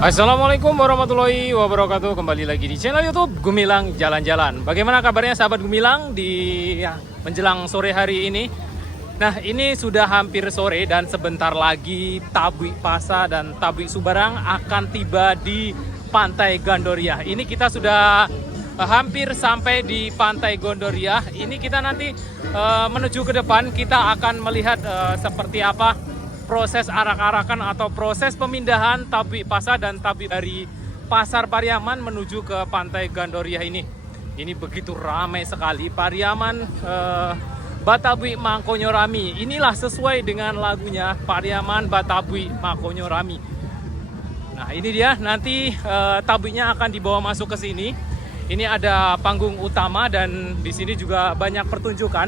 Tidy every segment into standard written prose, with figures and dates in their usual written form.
Assalamualaikum warahmatullahi wabarakatuh. Kembali lagi di channel YouTube Gumilang Jalan-Jalan. Bagaimana kabarnya sahabat Gumilang di menjelang sore hari ini? Nah, ini sudah hampir sore dan sebentar lagi Tabui Pasa dan Tabui Subarang akan tiba di Pantai Gandoria. Ini kita sudah hampir sampai di Pantai Gandoria. Ini kita nanti menuju ke depan kita akan melihat seperti apa proses arak-arakan atau proses pemindahan Tabui Pasa dan Tabui dari Pasar Pariaman menuju ke Pantai Gandoria ini. Ini begitu ramai sekali Pariaman Batabui Makonyorami. Inilah sesuai dengan lagunya Pariaman Batabui Makonyorami. Nah, ini dia nanti tabuinya akan dibawa masuk ke sini. Ini ada panggung utama dan di sini juga banyak pertunjukan.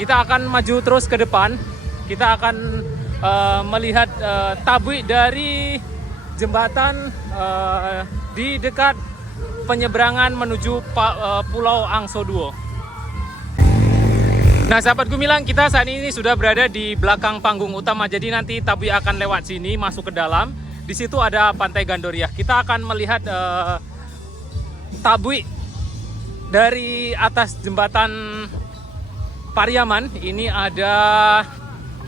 Kita akan maju terus ke depan. Kita akan melihat tabui dari jembatan di dekat penyeberangan menuju Pulau Angsoduo. Nah, sahabat Gumilang, kita saat ini sudah berada di belakang panggung utama. Jadi nanti tabui akan lewat sini masuk ke dalam. Di situ ada Pantai Gandoria. Kita akan melihat tabui dari atas jembatan Pariaman. Ini ada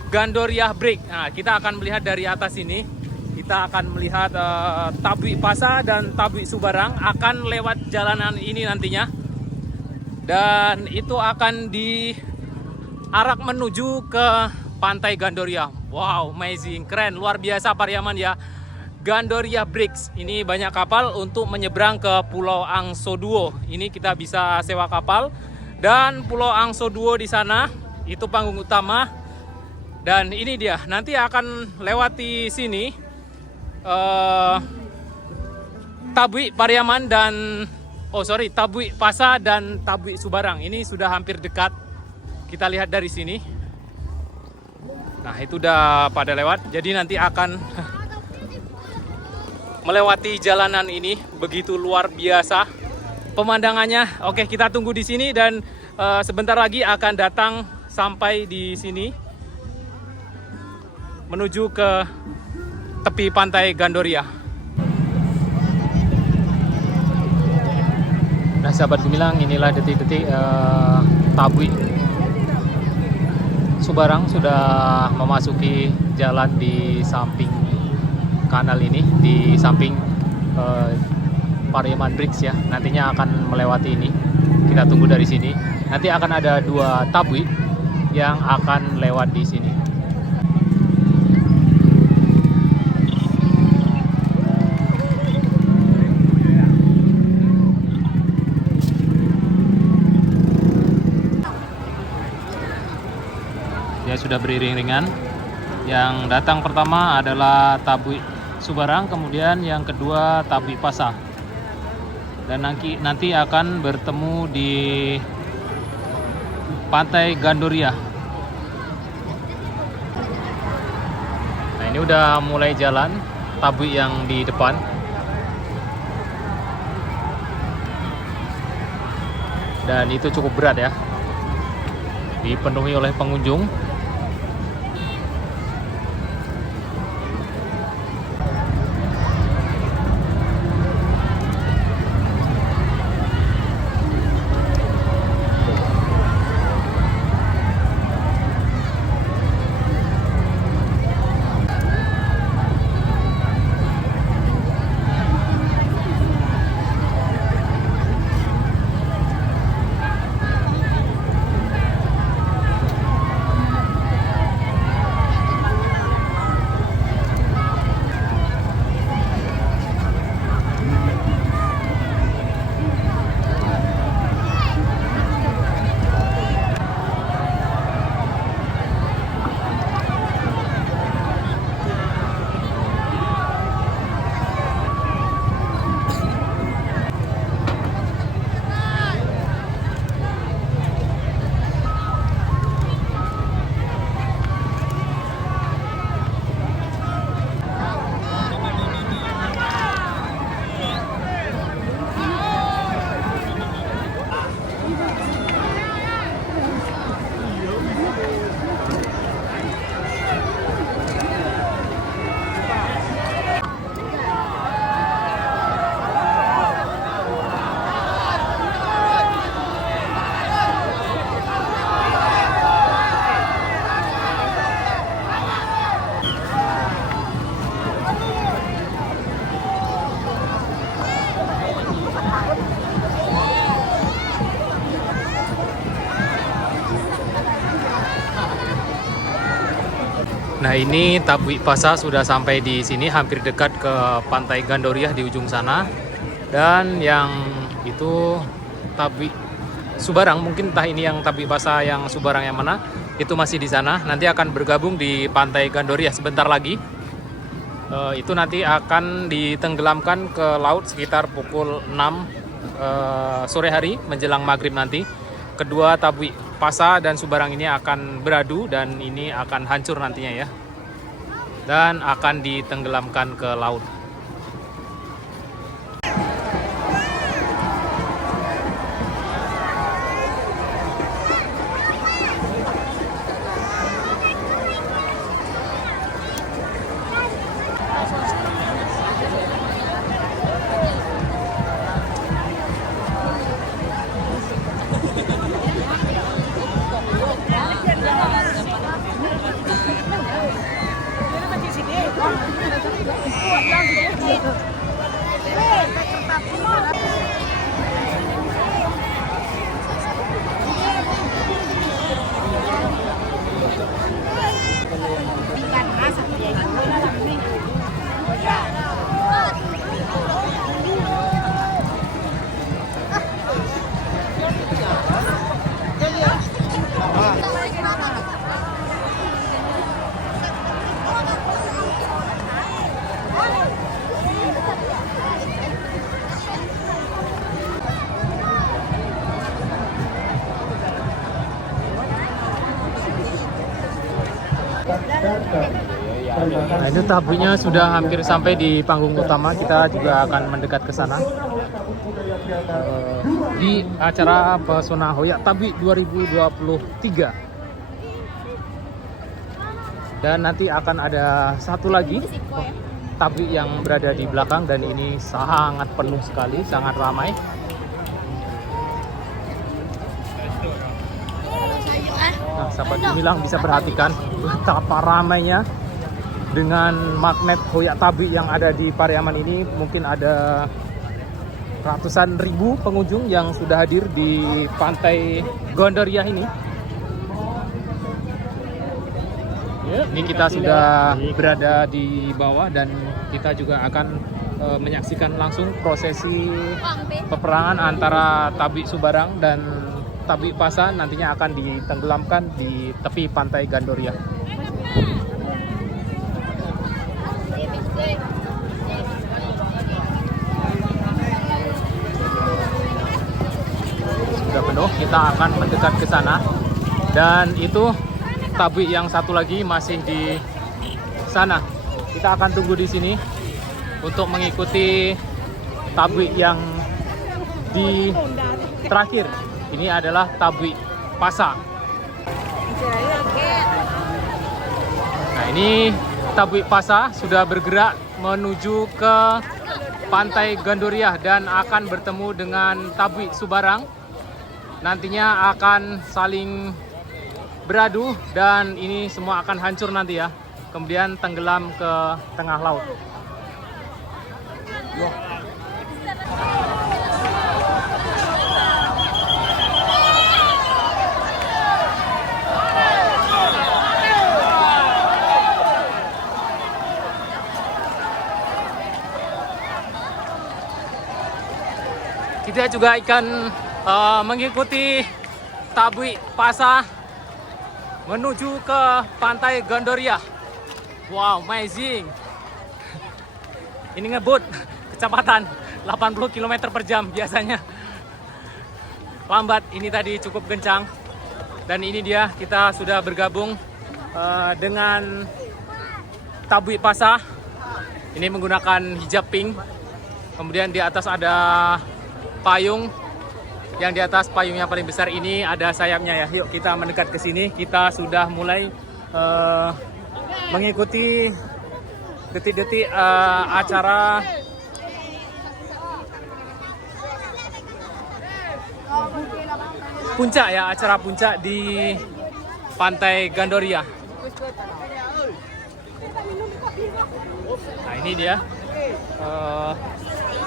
Gandoria Bridge. Nah, kita akan melihat dari atas ini. Kita akan melihat Tabui Pasa dan Tabui Subarang akan lewat jalanan ini nantinya. Dan itu akan diarak menuju ke Pantai Gandoria. Wow, amazing, keren, luar biasa Pariaman ya. Gandoria Bridge. Ini banyak kapal untuk menyeberang ke Pulau Angsoduo. Ini kita bisa sewa kapal. Dan Pulau Angsoduo di sana, itu panggung utama. Dan ini dia, nanti akan lewati sini Tabui Pariaman dan Tabui Pasa dan Tabui Subarang. Ini sudah hampir dekat. Kita lihat dari sini. Nah, itu udah pada lewat. Jadi nanti akan melewati jalanan ini, begitu luar biasa pemandangannya. Oke, kita tunggu di sini dan sebentar lagi akan datang sampai di sini menuju ke tepi Pantai Gandoria. Nah, sahabat Gumilang, inilah detik-detik Tabui Subarang sudah memasuki jalan di samping kanal ini, di samping Pariaman Bridge ya. Nantinya akan melewati ini. Kita tunggu dari sini. Nanti akan ada dua tabui yang akan lewat di sini. Sudah beriring-iringan. Yang datang pertama adalah Tabui Subarang, kemudian yang kedua Tabui Pasa. Dan nanti akan bertemu di Pantai Gandoria. Nah, ini udah mulai jalan tabui yang di depan. Dan itu cukup berat ya. Dipenuhi oleh pengunjung. Nah, ini Tabui Pasa sudah sampai di sini, hampir dekat ke Pantai Gandoria di ujung sana. Dan yang itu Tabui Subarang, mungkin entah ini yang Tabui Pasa yang Subarang yang mana, itu masih di sana. Nanti akan bergabung di Pantai Gandoria sebentar lagi. Itu nanti akan ditenggelamkan ke laut sekitar pukul 6 sore hari menjelang maghrib nanti. Kedua Tabui Pasa dan Subarang ini akan beradu dan ini akan hancur nantinya ya. Dan akan ditenggelamkan ke laut. Nah, itu tabunya sudah hampir sampai di panggung utama. Kita juga akan mendekat ke sana di acara Pesona Hoyak Tabui 2023. Dan nanti akan ada satu lagi Tabui yang berada di belakang, dan ini sangat penuh sekali, sangat ramai. Nah, sahabat Gumilang bisa perhatikan betapa ramainya. Dengan magnet Hoyak Tabui yang ada di Pariaman ini, mungkin ada ratusan ribu pengunjung yang sudah hadir di Pantai Gandoria ini. Ini kita sudah berada di bawah dan kita juga akan menyaksikan langsung prosesi peperangan antara Tabui Subarang dan Tabui Pasa, nantinya akan ditenggelamkan di tepi Pantai Gandoria. Sudah penuh, kita akan mendekat ke sana. Dan itu Tabui yang satu lagi masih di sana. Kita akan tunggu di sini untuk mengikuti Tabui yang di terakhir. Ini adalah Tabui Pasa. Nah, ini Tabui Pasa sudah bergerak menuju ke Pantai Gandoria dan akan bertemu dengan Tabui Subarang. Nantinya akan saling beradu dan ini semua akan hancur nanti ya. Kemudian tenggelam ke tengah laut. Kita juga akan mengikuti Tabui Pasa menuju ke Pantai Gandoria. Wow, amazing. Ini ngebut kecepatan 80 km per jam biasanya. Lambat, ini tadi cukup kencang. Dan ini dia, kita sudah bergabung dengan Tabui Pasa. Ini menggunakan hijab pink. Kemudian di atas ada payung. Yang di atas payung yang paling besar ini ada sayapnya ya. Yuk kita mendekat ke sini. Kita sudah mulai mengikuti detik-detik acara puncak ya, acara puncak di Pantai Gandoria. Nah, ini dia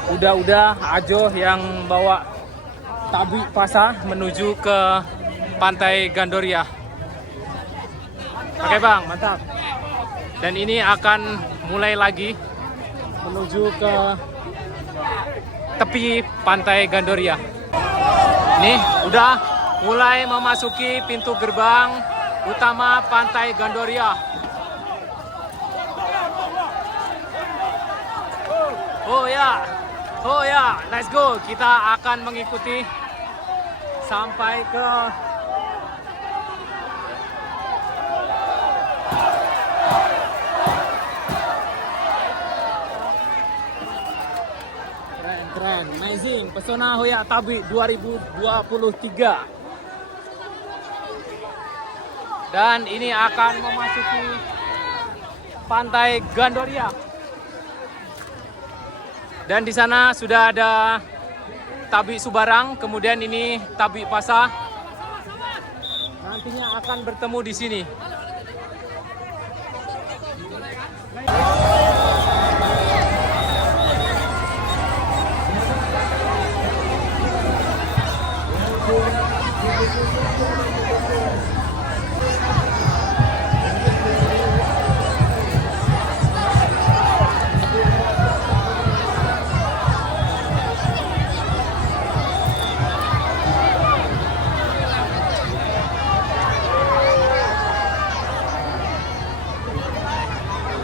udah Ajo yang bawa Tabui Pasa menuju ke Pantai Gandoria. Oke bang, mantap. Dan ini akan mulai lagi menuju ke tepi pantai Gandoria. Nih, udah mulai memasuki pintu gerbang utama pantai Gandoria. Oh ya, let's go. Kita akan mengikuti sampai ke keren, amazing, Pesona Hoyak Tabui 2023. Dan ini akan memasuki pantai Gandoria. Dan di sana sudah ada Tabui Subarang, kemudian ini Tabui Pasa. Nantinya akan bertemu di sini.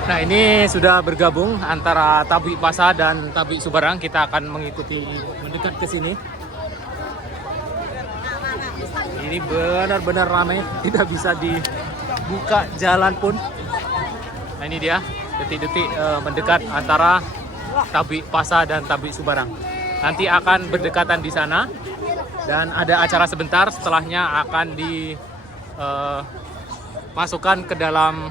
Nah, ini sudah bergabung antara Tabui Pasa dan Tabui Subarang. Kita akan mengikuti mendekat ke sini. Ini benar-benar ramai, tidak bisa dibuka jalan pun. Nah, ini dia detik-detik mendekat antara Tabui Pasa dan Tabui Subarang. Nanti akan berdekatan di sana dan ada acara sebentar, setelahnya akan dimasukkan ke dalam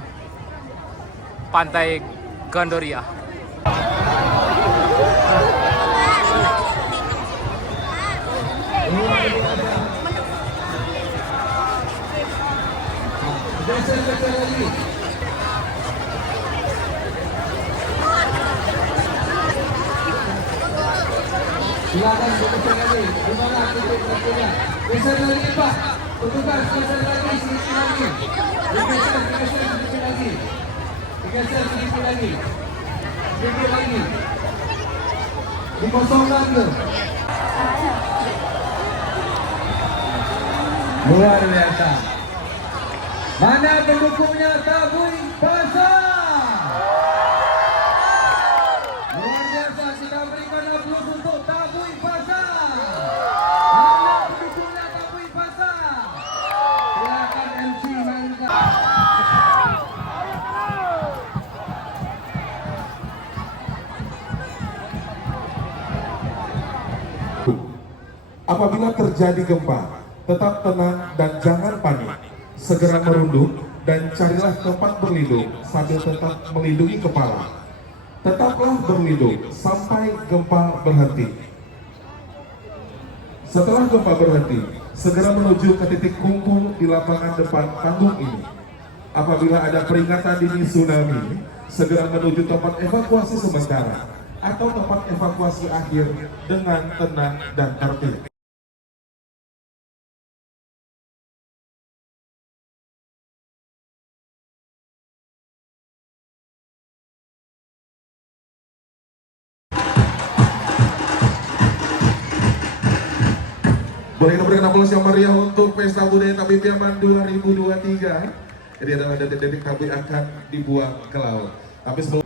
pantai Gandoria. Silakan bekerja lagi. Di mana titik berikutnya? Geser lagi Pak. Petugas geser lagi sedikit lagi. Digeser sedikit lagi. Digeser sedikit lagi. Sedikit lagi. Dikosongkan tuh. Luar biasa. Mana pendukungnya Tabui Pasa? Luar biasa, kita berikan aplaus untuk Tabui Pasa. Mana pendukungnya Tabui Pasa? Silakan MC mainkan. Apabila terjadi gempa, tetap tenang dan jangan panik. Segera merunduk dan carilah tempat berlindung sambil tetap melindungi kepala. Tetaplah berlindung sampai gempa berhenti. Setelah gempa berhenti, segera menuju ke titik kumpul di lapangan depan panggung ini. Apabila ada peringatan dini tsunami, segera menuju tempat evakuasi sementara atau tempat evakuasi akhir dengan tenang dan tertib. Boleh memberikan aplaus yang meriah untuk Pesta Budaya Tabui Piaman 2023. Jadi adalah detik-detik Tabui akan dibuang ke laut. Tapi sebelum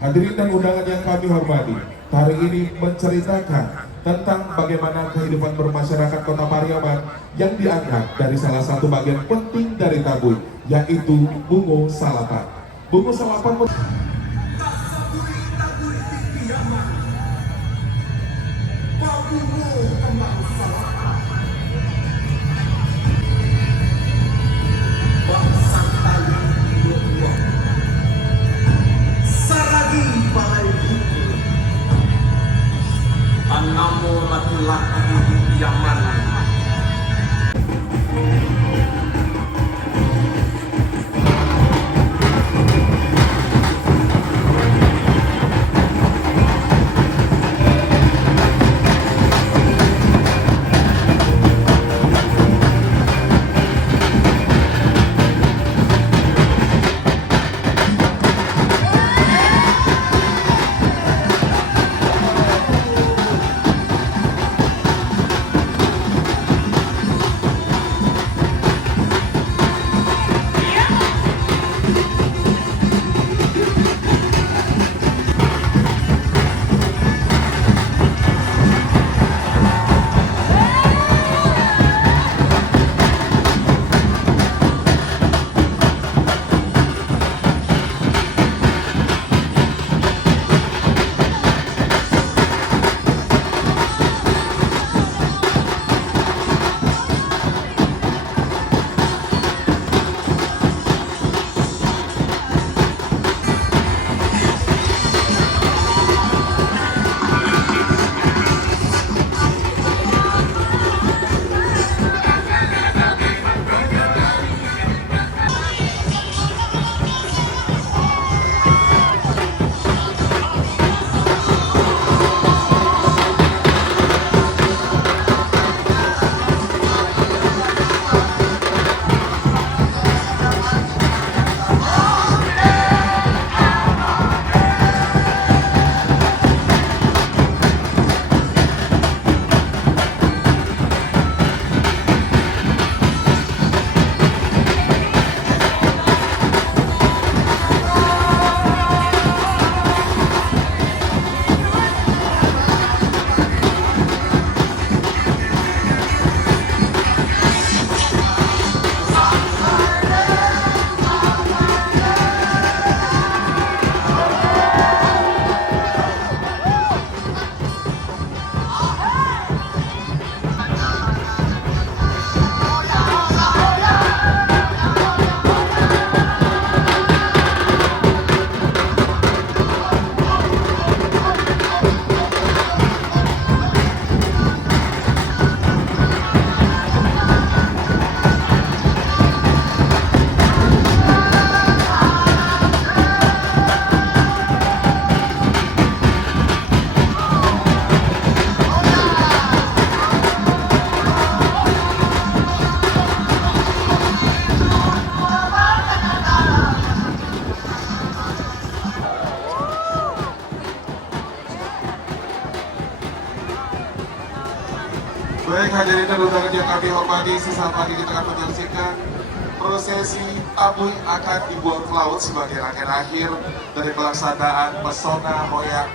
hadirin dan undangan yang kami hormati, hari ini menceritakan tentang bagaimana kehidupan bermasyarakat Kota Pariaman yang diangkat dari salah satu bagian penting dari Tabui, yaitu Bungo Salapan. Bungo Salapan Anamo laki-laki Yaman. Baik hadirin dan undangan yang kami hormati, sesaat lagi kita akan menyaksikan prosesi tabuh akan dibuang ke laut sebagai rangkaian akhir dari pelaksanaan Pesona Hoyak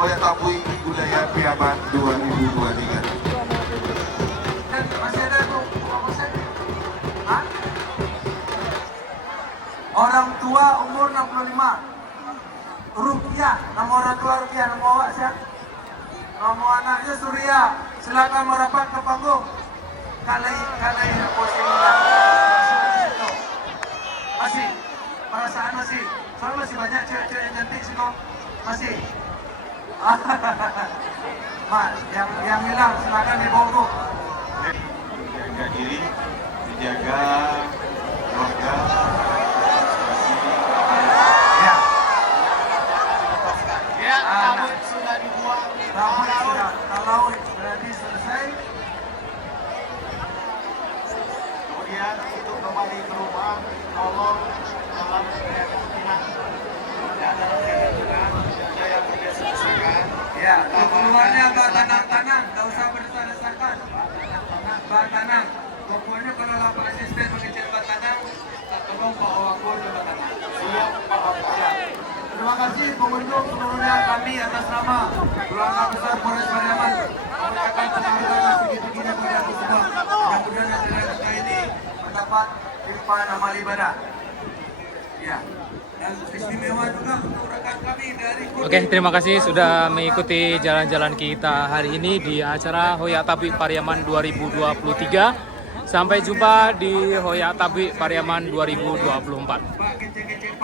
Tabuh Budaya Piaman 2023. Masih ada tuh, Hah? Orang tua umur 65. Rupiah, nama orang tua Rupiah, nama awak siapa? Nama anaknya Surya. Silakan merapat ke panggung. Kalai posisinya. Masih, perasaan masih. Soalnya masih banyak cewek-cewek yang cantik sih kok. Masih. Mak, yang hilang silakan dibongkok. Menjaga diri, menjaga keluarga. Ya. Ya, tabut sudah dibuang. Tabut sudah kalau berarti selesai. Kemudian untuk kembali ke rumah, tolong dalam keadaan yang tidak selesaikan. Ya, keluarnya Mbak Tanang, tak usah berdesak-desakan. Mbak Tanang, pokoknya kalau Bapak asisten mengecek Mbak Tanang, tolong bawa aku ke Mbak Tanang. Siap, Pak Bapak. Terima kasih pengunjung seluruhnya kami atas nama Keluarga Besar Polres Pariaman mengucapkan penghargaan setinggi-tingginya kepada aku semua. Mudah-mudahan yang dilakukan ini mendapat limpahan amal ibadah. Ya, dan istimewa juga untuk rekan kami dari Oke, terima kasih sudah mengikuti jalan-jalan kita hari ini di acara Hoyak Tabuh Pariaman 2023. Sampai jumpa di Hoyak Tabuh Pariaman 2024.